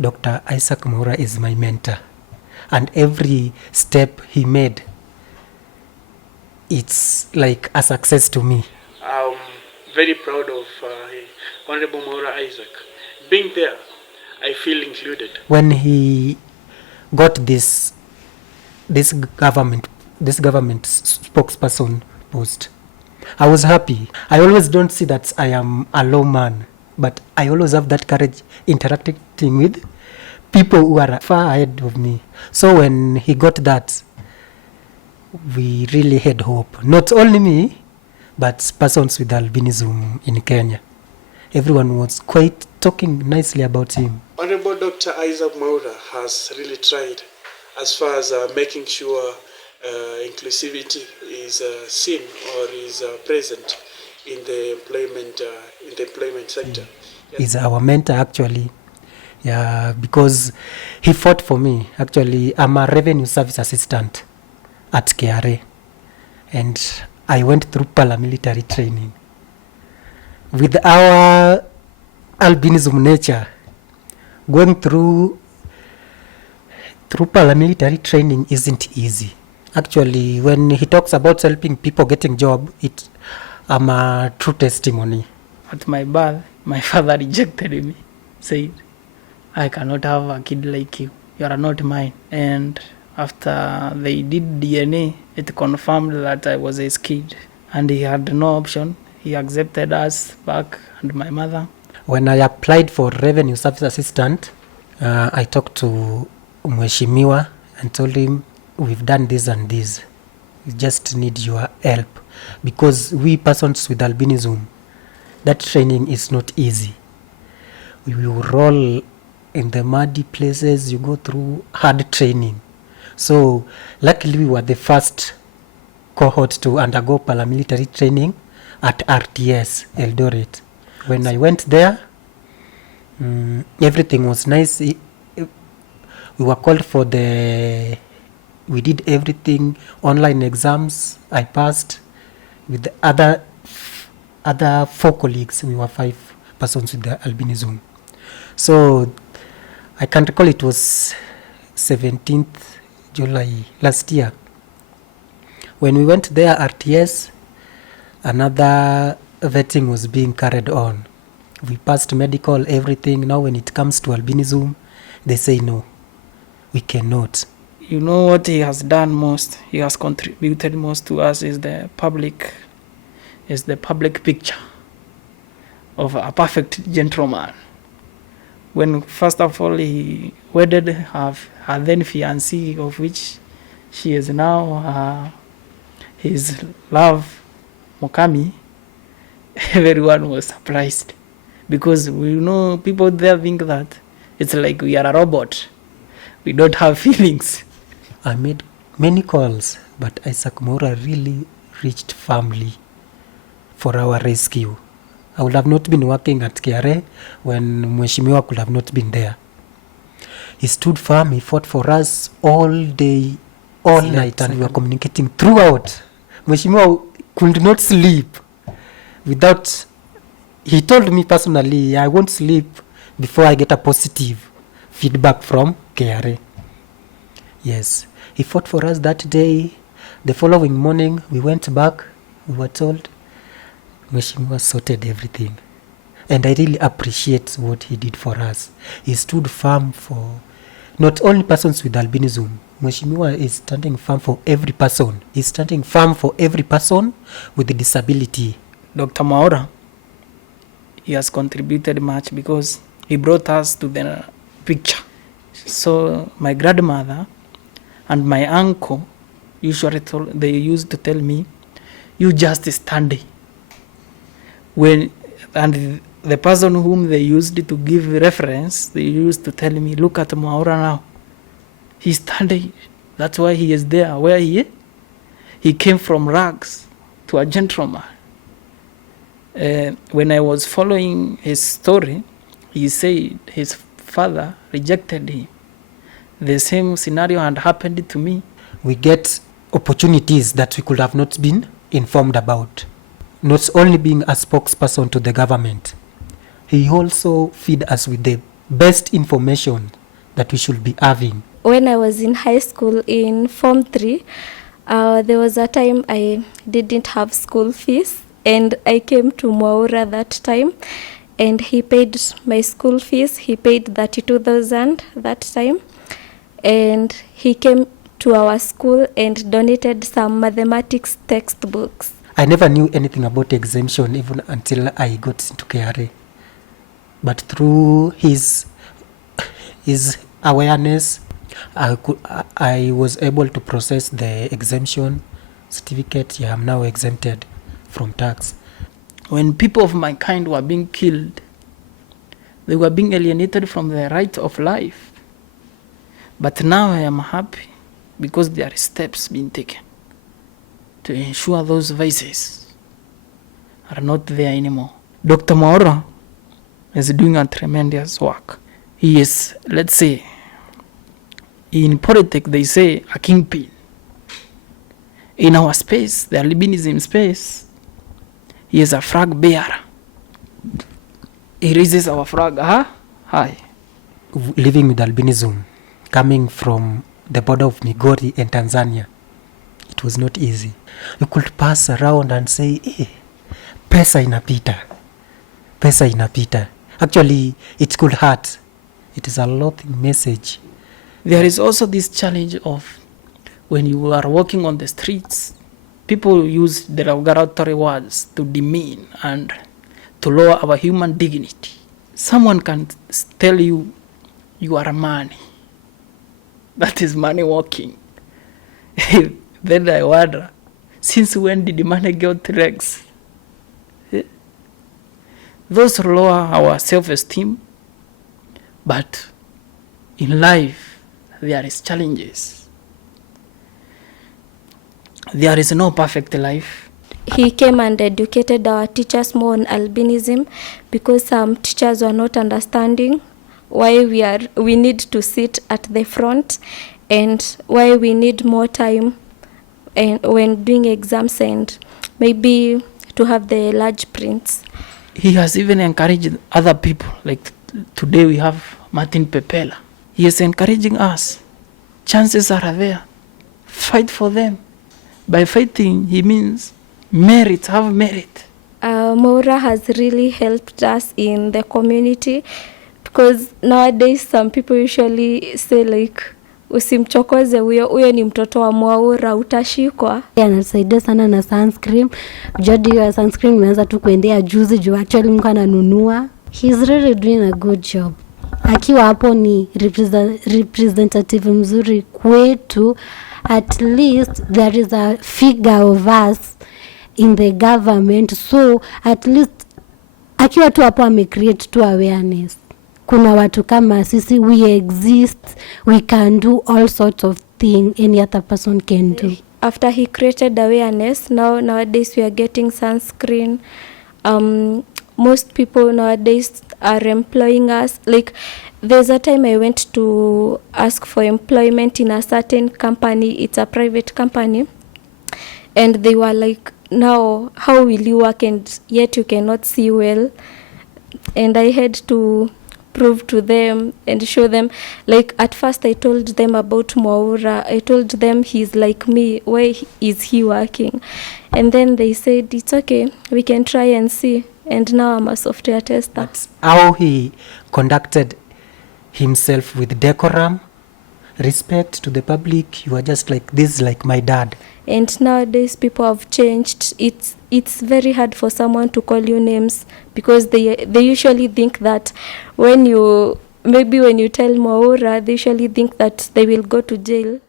Dr. Isaac Mwaura is my mentor. And every step he made, it's like a success to me. I'm very proud of Honorable Mwaura Isaac. Being there, I feel included. When he got this government spokesperson post, I was happy. I always don't see that I am a low man, but I always have that courage interacting with people who are far ahead of me. So when he got that, we really had hope. Not only me, but persons with albinism in Kenya. Everyone was quite talking nicely about him. Honorable Dr. Isaac Mwaura has really tried as far as making sure inclusivity is seen or is present in the employment sector. He's our mentor actually. Yeah, because he fought for me. Actually, I'm a revenue service assistant at KRA, and I went through paramilitary training. With our albinism nature, going through paramilitary training isn't easy. Actually, when he talks about helping people getting job, I'm a true testimony. At my birth, my father rejected me, said, I cannot have a kid like you. You are not mine. And after they did DNA, it confirmed that I was his kid. And he had no option. He accepted us back and my mother. When I applied for revenue service assistant, I talked to Mheshimiwa and told him, we've done this and this. We just need your help. Because we persons with albinism, that training is not easy. We will roll in the muddy places, you go through hard training. So luckily we were the first cohort to undergo paramilitary training at RTS Eldoret. When I went there, everything was nice. We were called for we did everything, online exams, I passed. With the other 4 colleagues, we were 5 persons with the albinism. So I can't recall, it was 17th July last year. When we went there, RTS, another vetting was being carried on. We passed medical, everything. Now when it comes to albinism, they say no, we cannot. You know what he has done most, he has contributed most to us is the public picture of a perfect gentleman. When first of all he wedded her then fiancée, of which she is now his love, Mokami, everyone was surprised. Because we know people there think that it's like we are a robot. We don't have feelings. I made many calls, but Isaac Mwaura really reached firmly for our rescue. I would have not been working at KRA when Mheshimiwa could have not been there. He stood firm, he fought for us all day, all night, and we were communicating throughout. Mheshimiwa could not sleep without... He told me personally, I won't sleep before I get a positive feedback from KRA. Yes, he fought for us that day. The following morning, we went back. We were told Mheshimiwa sorted everything. And I really appreciate what he did for us. He stood firm for not only persons with albinism. Mheshimiwa is standing firm for every person. He's standing firm for every person with a disability. Dr. Mwaura, he has contributed much because he brought us to the picture. So my grandmother and my uncle they used to tell me, you just stand. And the person whom they used to give reference, they used to tell me, look at Mwaura now. He's standing. That's why he is there. Where he is? He came from rags to a gentleman. When I was following his story, he said his father rejected him. The same scenario had happened to me. We get opportunities that we could have not been informed about. Not only being a spokesperson to the government, he also feed us with the best information that we should be having? When I was in high school in Form 3, there was a time I didn't have school fees, and I came to Mwaura that time, and he paid my school fees. He paid 32,000 that time, and he came to our school and donated some mathematics textbooks. I never knew anything about exemption even until I got into KRA. But through his awareness, I was able to process the exemption certificate. Yeah, I'm now exempted from tax. When people of my kind were being killed, they were being alienated from their right of life. But now I am happy because there are steps being taken to ensure those vices are not there anymore. Dr. Mwaura is doing a tremendous work. He is, let's say, in politics they say a kingpin. In our space, the albinism space, he is a flag bearer. He raises our flag high. Living with albinism, coming from the border of Migori and Tanzania, it was not easy. You could pass around and say, pesa inapita. Actually, it could hurt. It is a loathing message. There is also this challenge of when you are walking on the streets, people use derogatory words to demean and to lower our human dignity. Someone can tell you, you are money. That is money walking. Then I wonder, since when did money get legs? Those lower our self-esteem, but in life there is challenges. There is no perfect life. He came and educated our teachers more on albinism, because some teachers were not understanding why we need to sit at the front and why we need more time and when doing exams and maybe to have the large prints. He has even encouraged other people. Like today we have Martin Pepela. He is encouraging us. Chances are there. Fight for them. By fighting, he means merit, have merit. Mwaura has really helped us in the community, because nowadays some people usually say like, usimchokoze huyo ni mtoto wa Mwaura, utashikwa. Anasaidia sana na sunscreen. Jadi ya sunscreen imeanza tu kuendea juzi juu actually mko ananunua. He's really doing a good job. Akiwa hapo ni representative mzuri kwetu. At least there is a figure of us in the government, so at least akiwa tu hapo amecreate tu awareness. Kuna watu kama sisi, we exist, we can do all sorts of things any other person can do. After he created awareness, nowadays we are getting sunscreen. Most people nowadays are employing us. Like there's a time I went to ask for employment in a certain company. It's a private company, and they were like, now how will you work and yet you cannot see well? And I had to prove to them and show them. Like at first I told them about Mwaura. I told them he's like me, why is he working? And then they said it's okay, we can try and see. And now I'm a software tester. That's how he conducted himself, with decorum, respect to the public. You are just like, this is like my dad. And nowadays people have changed. It's very hard for someone to call you names, because they usually think that when you tell Mwaura, they usually think that they will go to jail.